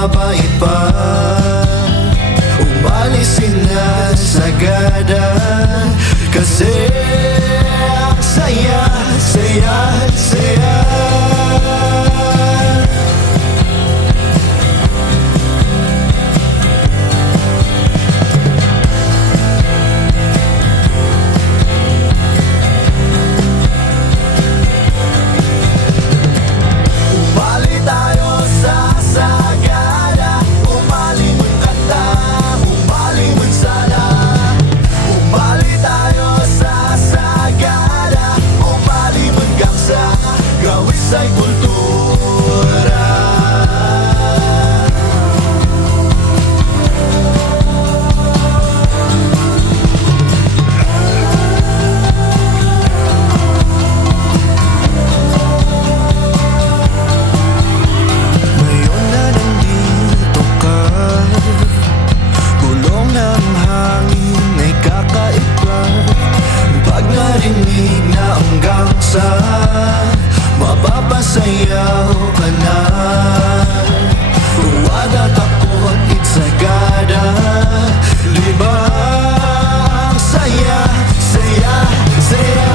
mabait pa. Umalis sila sagada kasi ang saya, saya, saya. Ay kultura. Ngayon na nandito ka, bulong ng hangin ay kakaiba. Pag narinig na hanggang sa mapapasayaw ka na. Huwag at takot, it's sagada. Di ba ang saya, saya, saya.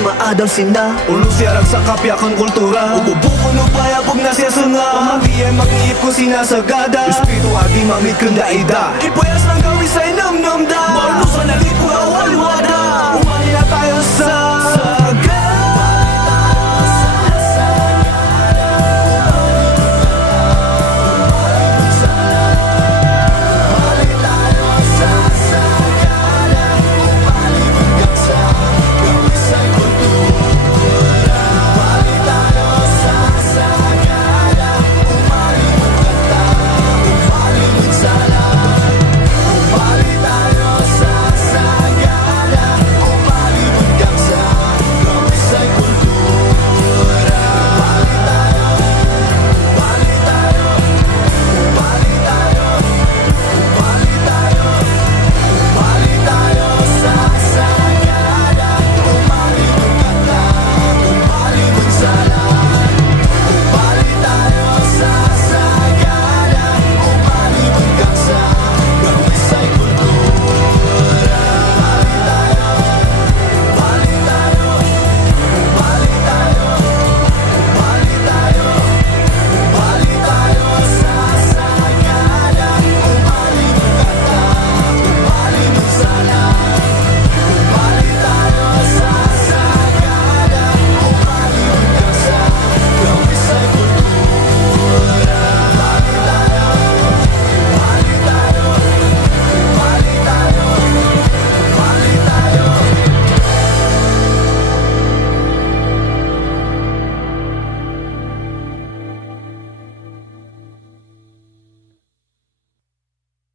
Maadal sina Ulo siarag sa kapya kang kultura. Ububukon o payapog na siya sunga. Pamagiyay mag-iip ko sinasagada. Espiritu adi mamit kang daida. Ipayas lang gawin sa inam-namda. Maulusan na